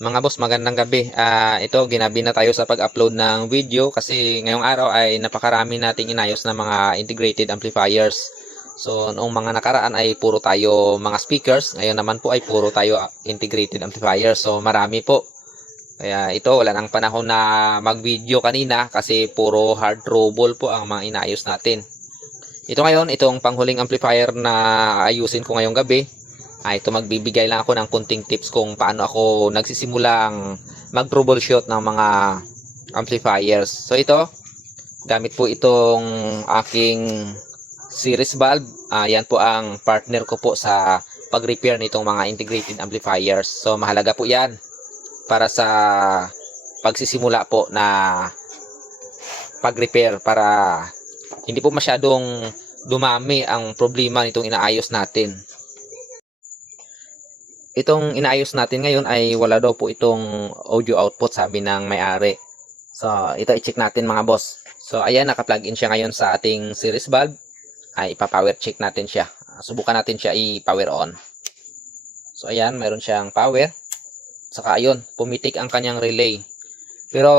Mga boss, magandang gabi. Ito, ginabi na tayo sa pag-upload ng video kasi ngayong araw ay napakarami nating inayos na mga integrated amplifiers. So, noong mga nakaraan ay puro tayo mga speakers. Ngayon naman po ay puro tayo integrated amplifiers. So, marami po. Kaya ito, wala nang panahon na mag-video kanina kasi puro hard trouble po ang mga inayos natin. Ito ngayon, itong panghuling amplifier na ayusin ko ngayong gabi. Ito magbibigay lang ako ng kunting tips kung paano ako nagsisimulang mag-troubleshoot ng mga amplifiers. So ito, gamit po itong aking series valve. Yan po ang partner ko po sa pag-repair nitong mga integrated amplifiers. So mahalaga po yan para sa pagsisimula po na pag-repair para hindi po masyadong dumami ang problema nitong inaayos natin. Itong inaayos natin ngayon ay wala daw po itong audio output, sabi ng may-ari. So, ito i-check natin mga boss. So, ayan, naka-plug in siya ngayon sa ating series valve. Ipa-power check natin siya. Subukan natin siya i-power on. So, ayan, mayroon siyang power. Saka, ayun, pumitik ang kanyang relay. Pero,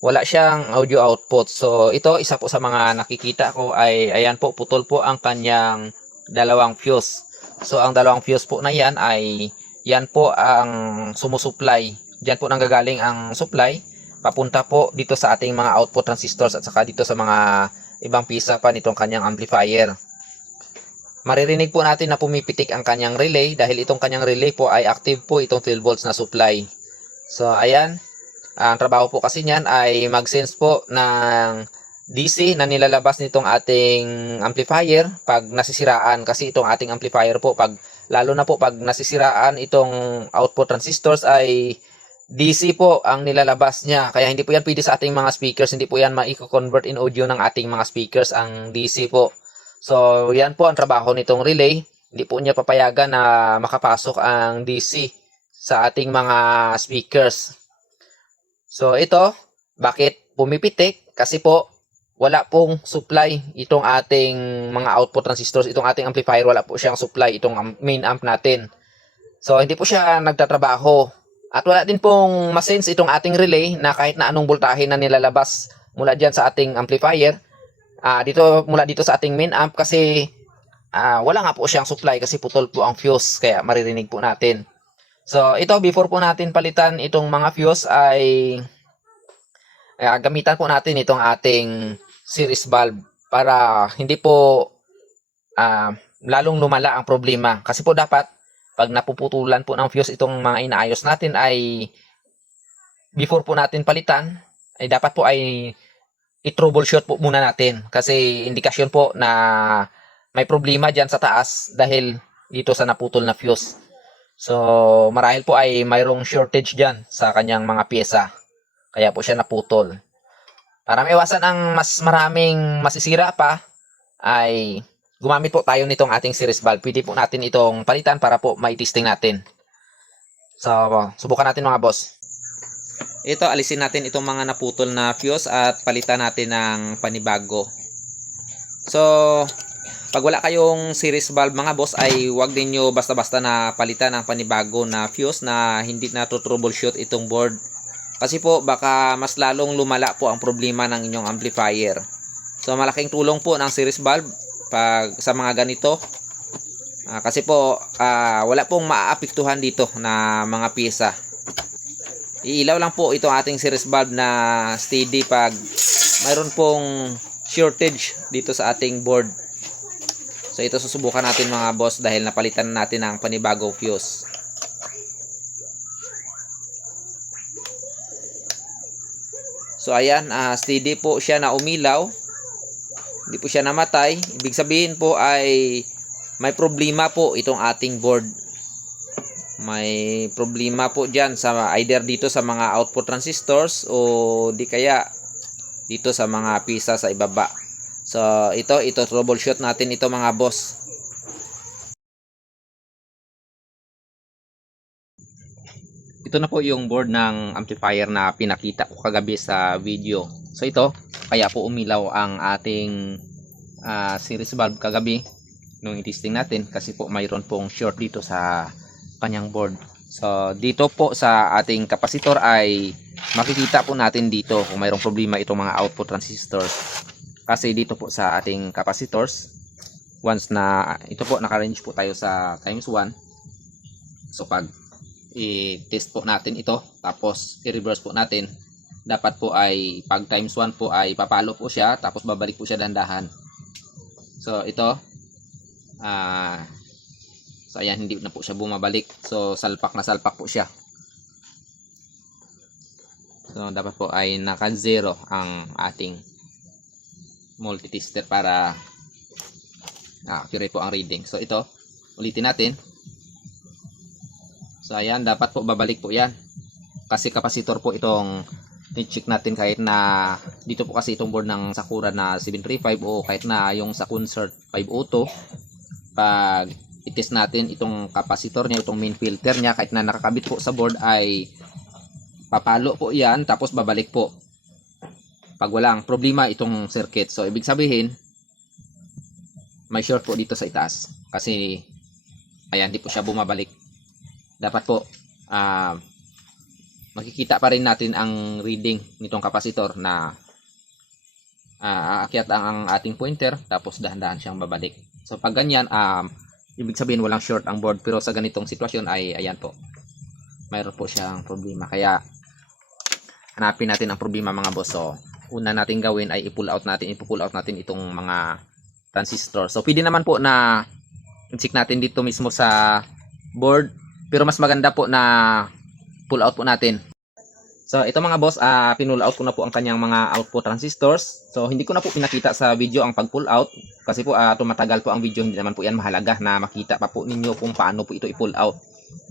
wala siyang audio output. So, ito, isa po sa mga nakikita ko ay, ayan po, putol po ang kanyang dalawang fuse. So, ang dalawang fuse po na yan ay, yan po ang sumusupply. Diyan po nanggagaling ang supply. Papunta po dito sa ating mga output transistors at saka dito sa mga ibang pisa pa nitong kanyang amplifier. Maririnig po natin na pumipitik ang kanyang relay dahil itong kanyang relay po ay active po itong 12 volts na supply. So, ayan. Ang trabaho po kasi niyan ay mag-sense po ng DC na nilalabas nitong ating amplifier pag nasisiraan, kasi itong ating amplifier po lalo na po pag nasisiraan itong output transistors ay DC po ang nilalabas niya, kaya hindi po yan pwede sa ating mga speakers, hindi po yan ma-convert in audio ng ating mga speakers ang DC po. So yan po ang trabaho nitong relay, hindi po niya papayagan na makapasok ang DC sa ating mga speakers. So ito, bakit pumipitik? Kasi po wala pong supply itong ating mga output transistors, itong ating amplifier, wala po siyang supply, itong main amp natin. So, hindi po siya nagtatrabaho. At wala din pong masense itong ating relay na kahit na anong voltahe na nilalabas mula dyan sa ating amplifier, mula dito sa ating main amp, kasi wala nga po siyang supply kasi putol po ang fuse, kaya maririnig po natin. So, ito, before po natin palitan itong mga fuse ay gamitan po natin itong ating series valve para hindi po lalong lumala ang problema. Kasi po dapat pag napuputulan po ng fuse itong mga inaayos natin ay before po natin palitan ay dapat po ay i-troubleshoot po muna natin, kasi indikasyon po na may problema dyan sa taas dahil dito sa naputol na fuse. So marahil po ay mayroong shortage dyan sa kanyang mga pyesa, kaya po siya naputol. Para maiwasan ang mas maraming masisira pa, ay gumamit po tayo nitong ating series valve. Pwede po natin itong palitan para po mai-testing natin. So, subukan natin mga boss. Ito, alisin natin itong mga naputol na fuse at palitan natin ng panibago. So, pag wala kayong series valve mga boss, ay huwag ninyo basta-basta na palitan ng panibago na fuse na hindi na troubleshoot itong board. Kasi po baka mas lalong lumala po ang problema ng inyong amplifier. So malaking tulong po ng series valve pag sa mga ganito. Kasi po wala pong maaapektuhan dito na mga pyesa. Iilaw lang po itong ating series valve na steady pag mayroon pong shortage dito sa ating board. So ito susubukan natin mga boss dahil napalitan natin ng panibagong fuse. So ayan, steady po siya na umilaw. Hindi po siya namatay. Ibig sabihin po ay may problema po itong ating board. May problema po dyan sa either dito sa mga output transistors o di kaya dito sa mga pisa sa ibaba. So ito troubleshoot natin ito mga boss. Ito na po yung board ng amplifier na pinakita ko kagabi sa video. So ito, kaya po umilaw ang ating series valve kagabi nung i-testing natin, kasi po mayroon pong short dito sa kanyang board. So, dito po sa ating kapasitor ay makikita po natin dito kung mayroong problema itong mga output transistors. Kasi dito po sa ating capacitors, once na ito po naka-range po tayo sa times 1. So, pag i-test po natin ito, tapos i-reverse po natin, dapat po ay pag times 1 po ay papalo po siya, tapos babalik po siya dahan-dahan. So, ito, so ayan, hindi na po siya bumabalik. So, salpak na salpak po siya. So, dapat po ay naka-0 ang ating multitester para accurate po ang reading. So, ito, ulitin natin. So, ayan, dapat po babalik po yan. Kasi kapasitor po itong i-check natin kahit na dito po kasi itong board ng Sakura na 735 o kahit na yung sa Concert 502. Pag i-test natin itong kapasitor niya, itong main filter niya, kahit na nakakabit po sa board ay papalo po yan, tapos babalik po. Pag walang problema itong circuit. So, ibig sabihin, may short po dito sa itaas. Kasi, ayan, di po siya bumabalik. Dapat po, makikita pa rin natin ang reading nitong kapasitor na aakyat ang ating pointer, tapos dahan-dahan siyang babalik. So, pag ganyan, ibig sabihin walang short ang board. Pero sa ganitong sitwasyon ay, ayan po, mayroon po siyang problema. Kaya, hanapin natin ang problema mga boss. So, una natin gawin ay ipull out natin itong mga transistor. So, pwede naman po na i-check natin dito mismo sa board. Pero mas maganda po na pull out po natin. So, ito mga boss, pinull out ko na po ang kanyang mga output transistors. So, hindi ko na po pinakita sa video ang pag-pull out. Kasi po, tumatagal po ang video. Hindi naman po yan mahalaga na makita pa po ninyo kung paano po ito i-pull out.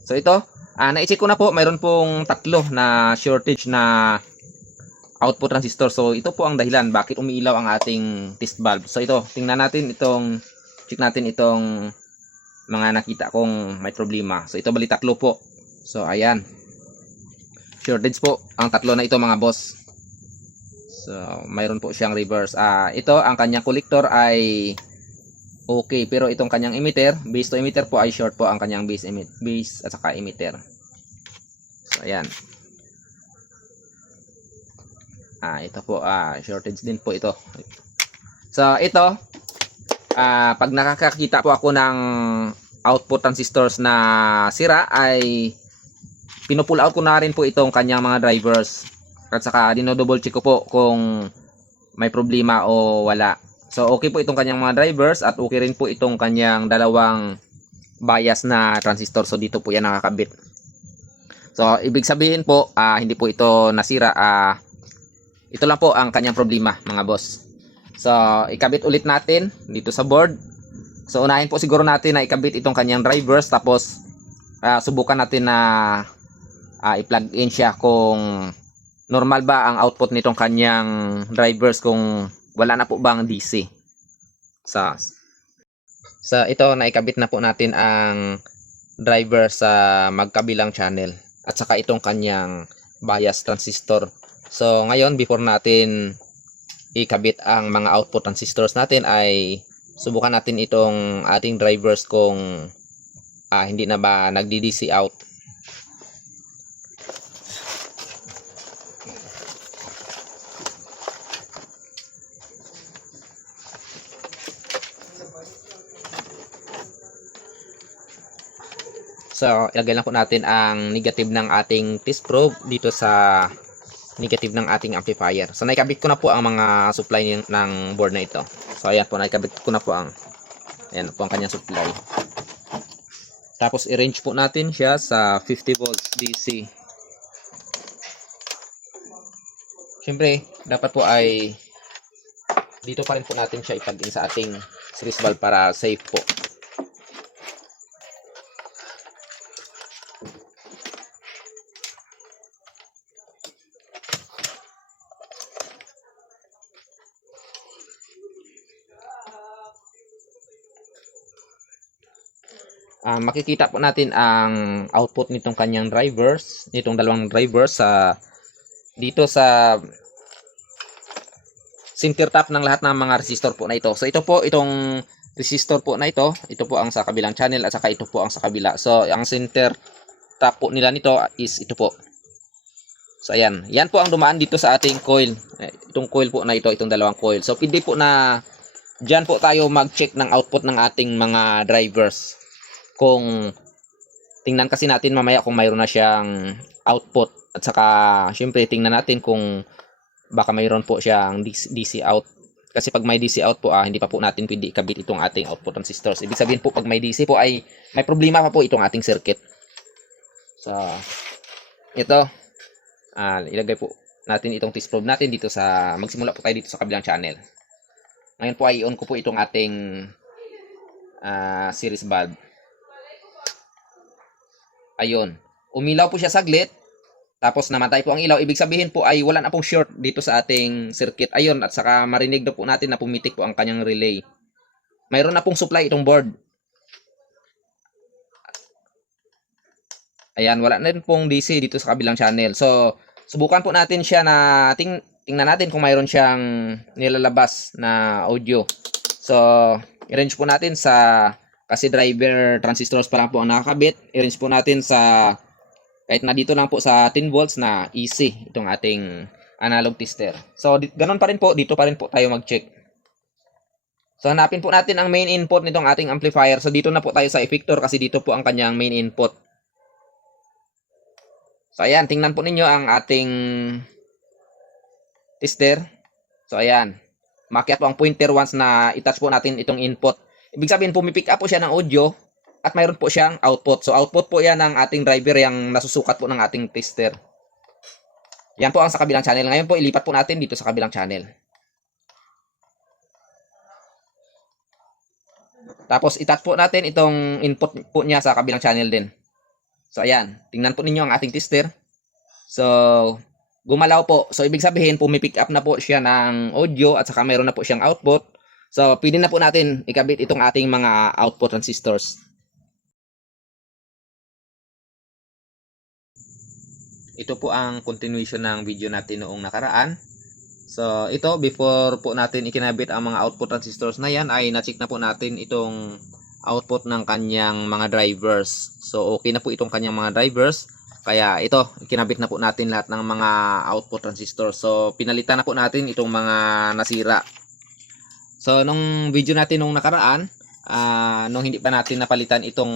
So, ito, na-check ko na po. Mayroon pong 3 na shortage na output transistor. So, ito po ang dahilan bakit umiilaw ang ating test valve. So, ito, tingnan natin check natin itong mga nakita kong may problema. So, ito bali 3 po. So, ayan. Shortage po ang 3 na ito mga boss. So, mayroon po siyang reverse. Ito, ang kanyang collector ay okay. Pero itong kanyang emitter, base to emitter po ay short po ang kanyang base at saka emitter. So, ayan. Ito po, shortage din po ito. So, ito, pag nakakakita po ako ng output transistors na sira, ay pinupull out ko na rin po itong kanyang mga drivers. At saka dinodouble check ko po kung may problema o wala. So, okay po itong kanyang mga drivers at okay rin po itong kanyang dalawang bias na transistor. So, dito po yan nakakabit. So, ibig sabihin po, hindi po ito nasira. Ito lang po ang kanyang problema mga boss. So, ikabit ulit natin dito sa board. So, unahin po siguro natin na ikabit itong kanyang drivers. Tapos, subukan natin na i-plug in siya kung normal ba ang output nitong kanyang drivers, kung wala na po bang DC. So ito, naikabit na po natin ang driver sa magkabilang channel at saka itong kanyang bias transistor. So ngayon, before natin ikabit ang mga output transistors natin, ay subukan natin itong ating drivers kung hindi na ba nagdi-DC out. So, ilagay lang po natin ang negative ng ating test probe dito sa negative ng ating amplifier. So, naikabit ko na po ang mga supply ng board na ito. So, ayan po, naikabit ko na po ang kanyang supply. Tapos, i-range po natin siya sa 50 volts DC. Siyempre, dapat po ay dito pa rin po natin siya ipag-in sa ating series valve para safe po. Makikita po natin ang output nitong kanyang drivers, nitong dalawang drivers dito sa center top ng lahat ng mga resistor po na ito. So ito po, itong resistor po na ito po ang sa kabilang channel at saka ito po ang sa kabila. So ang center top po nila nito is ito po. So ayan, yan po ang dumaan dito sa ating coil. Itong coil po na ito, itong dalawang coil. So pwede po na diyan po tayo mag-check ng output ng ating mga drivers. Kung tingnan kasi natin mamaya kung mayroon na siyang output, at saka syempre tingnan natin kung baka mayroon po siyang DC out. Kasi pag may DC out po, hindi pa po natin pwede ikabit itong ating output transistors. Ibig sabihin po pag may DC po ay may problema pa po itong ating circuit. So ito, ilagay po natin itong test probe natin dito sa, magsimula po tayo dito sa kabilang channel. Ngayon po ay i-on ko po itong ating series bulb. Ayun, umilaw po siya saglit, tapos namatay po ang ilaw. Ibig sabihin po ay wala na pong short dito sa ating circuit. Ayun, at saka marinig na po natin na pumitik po ang kanyang relay. Mayroon na pong supply itong board. Ayan, wala na rin pong DC dito sa kabilang channel. So, subukan po natin siya na tingnan natin kung mayroon siyang nilalabas na audio. So, i-range po natin sa, kasi driver transistors pa lang po ang nakakabit, i-range po natin sa, kahit na dito lang po sa 10 volts na AC, itong ating analog tester. So, ganun pa rin po, dito pa rin po tayo mag-check. So, hanapin po natin ang main input nitong ating amplifier. So, dito na po tayo sa effector kasi dito po ang kanyang main input. So, ayan, tingnan po ninyo ang ating tester. So, ayan, makiat po ang pointer once na i-touch po natin itong input. Ibig sabihin, pumipick up po siya ng audio at mayroon po siyang output. So, output po yan ng ating driver yung nasusukat po ng ating tester. Yan po ang sa kabilang channel. Ngayon po, ilipat po natin dito sa kabilang channel. Tapos, i-touch po natin itong input po niya sa kabilang channel din. So, ayan. Tingnan po ninyo ang ating tester. So, gumalaw po. So, ibig sabihin, pumipick up na po siya ng audio at saka mayroon na po siyang output. So, pwede na po natin ikabit itong ating mga output transistors. Ito po ang continuation ng video natin noong nakaraan. So, ito, before po natin ikinabit ang mga output transistors na yan, ay na-check na po natin itong output ng kanyang mga drivers. So, okay na po itong kanyang mga drivers. Kaya ito, kinabit na po natin lahat ng mga output transistors. So, pinalitan na po natin itong mga nasira. So, nung video natin nung nakaraan, nung hindi pa natin napalitan itong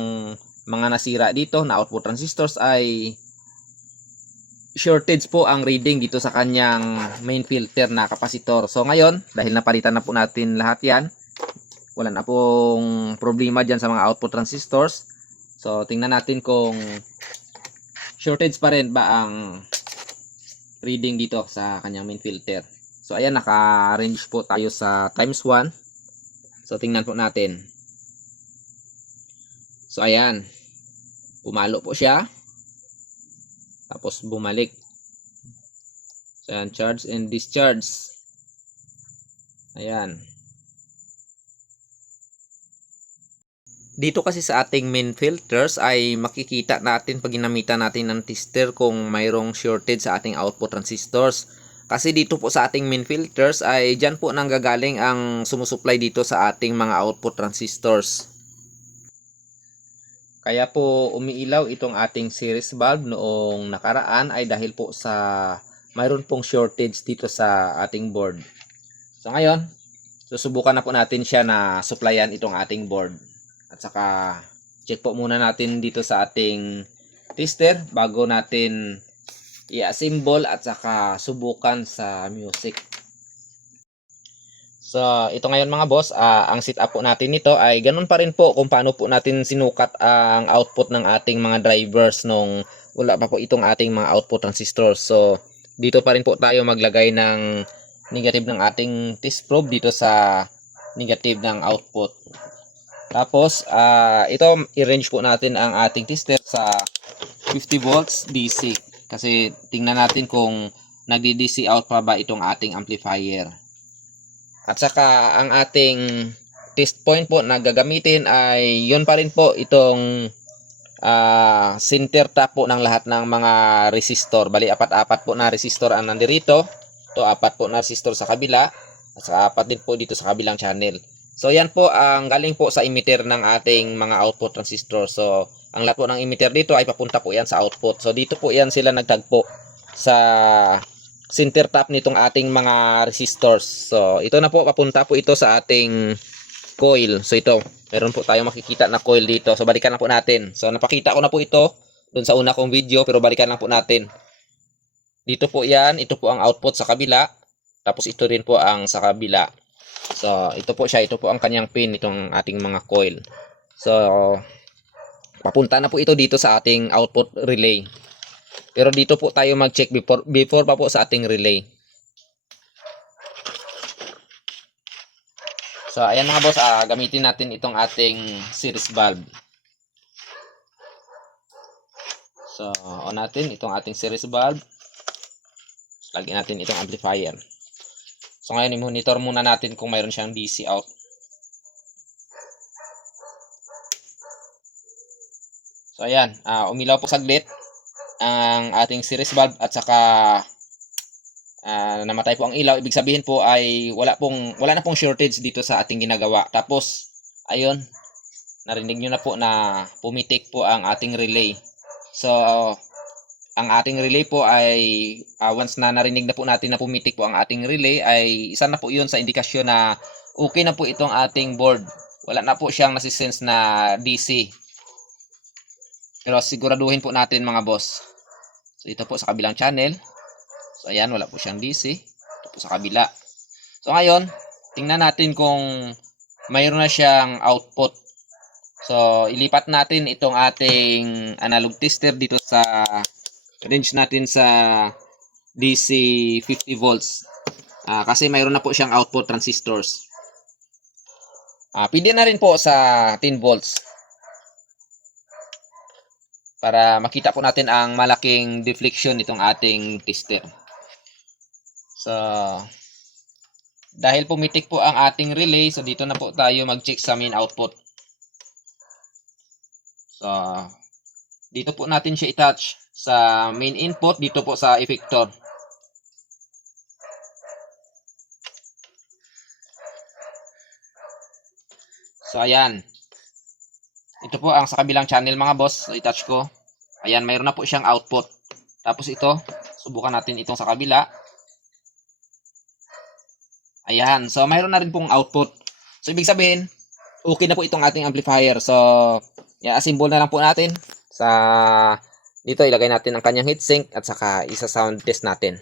mga nasira dito na output transistors, ay shortage po ang reading dito sa kanyang main filter na kapasitor. So, ngayon, dahil napalitan na po natin lahat yan, wala na pong problema dyan sa mga output transistors. So, tingnan natin kung shortage pa rin ba ang reading dito sa kanyang main filter. So, ayan, naka-range po tayo sa times 1. So, tingnan po natin. So, ayan. Pumalo po siya. Tapos, bumalik. So, ayan, charge and discharge. Ayan. Dito kasi sa ating main filters ay makikita natin pag ginamitan natin ng tester kung mayroong shortage sa ating output transistors. Kasi dito po sa ating main filters ay dyan po nanggagaling ang sumusupply dito sa ating mga output transistors. Kaya po umiilaw itong ating series bulb noong nakaraan ay dahil po sa mayroon pong shortage dito sa ating board. So ngayon, susubukan na po natin siya na supplyan itong ating board. At saka check po muna natin dito sa ating tester bago natin i-assemble at saka subukan sa music. So, ito ngayon mga boss, ang setup po natin nito ay ganun pa rin po kung paano po natin sinukat ang output ng ating mga drivers nung wala pa po itong ating mga output transistors. So, dito pa rin po tayo maglagay ng negative ng ating test probe dito sa negative ng output. Tapos, ito, i-range po natin ang ating tester sa 50 volts DC. Kasi, tingnan natin kung nagdi-DC out pa ba itong ating amplifier. At saka, ang ating test point po na gagamitin ay yun pa rin po itong center top po ng lahat ng mga resistor. Bali, apat-apat po na resistor ang nandirito. Ito, apat po na resistor sa kabila. At saka, apat din po dito sa kabilang channel. So, yan po ang galing po sa emitter ng ating mga output transistor. So, ang lahat po ng emitter dito ay papunta po yan sa output. So dito po yan sila nagtagpo sa center tap nitong ating mga resistors. So ito na po, papunta po ito sa ating coil. So ito, meron po tayong makikita na coil dito. So balikan na po natin. So napakita ko na po ito doon sa una kong video, pero balikan lang po natin. Dito po yan, ito po ang output sa kabila. Tapos ito rin po ang sa kabila. So ito po siya, ito po ang kanyang pin nitong ating mga coil. So papunta na po ito dito sa ating output relay. Pero dito po tayo mag-check before pa po sa ating relay. So ayan mga boss, gamitin natin itong ating series valve. So on natin itong ating series valve. Lagyan natin itong amplifier. So ngayon i-monitor muna natin kung mayroon siyang DC out. So ayan, umilaw po saglit ang ating series valve at saka namatay po ang ilaw. Ibig sabihin po ay wala na pong shortage dito sa ating ginagawa. Tapos ayun, narinig nyo na po na pumitik po ang ating relay. So ang ating relay po ay once na narinig na po natin na pumitik po ang ating relay, ay isa na po yun sa indikasyon na okay na po itong ating board. Wala na po siyang nasisense na DC. Pero siguraduhin po natin mga boss. So ito po sa kabilang channel. So ayan, wala po siyang DC. Ito po sa kabila. So ngayon, tingnan natin kung mayroon na siyang output. So ilipat natin itong ating analog tester dito sa range natin sa DC 50 volts. Kasi mayroon na po siyang output transistors. Pwede na rin po sa 10 volts. Para makita po natin ang malaking deflection nitong ating tester. So, dahil pumitik po ang ating relay, so dito na po tayo mag-check sa main output. So, dito po natin siya i-touch sa main input, dito po sa effector. So, ayan. Ito po ang sa kabilang channel mga boss. So, i-touch ko. Ayan, mayroon na po siyang output. Tapos ito, subukan natin itong sa kabila. Ayan, so mayroon na rin pong output. So ibig sabihin, okay na po itong ating amplifier. So, i-assemble na lang po natin. Dito ilagay natin ang kanyang heatsink at saka isa-sound test natin.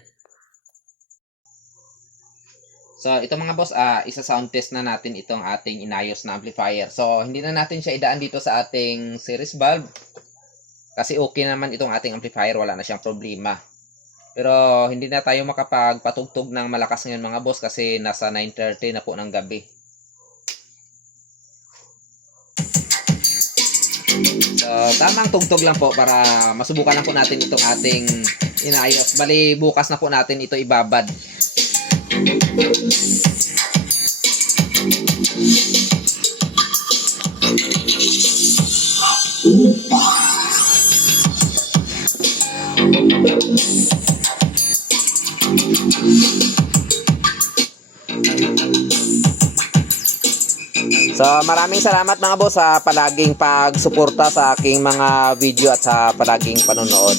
So ito mga boss, isa-sound test na natin itong ating inayos na amplifier. So hindi na natin siya idaan dito sa ating series valve. Kasi okay naman itong ating amplifier, wala na siyang problema. Pero hindi na tayo makapagpatugtog ng malakas ngayon mga boss kasi nasa 9:30 na po ng gabi. So tamang tugtog lang po para masubukan lang po natin itong ating inayos. Bali bukas na po natin ito ibabad. So maraming salamat mga boss sa palaging pagsuporta sa aking mga video at sa palaging panonood.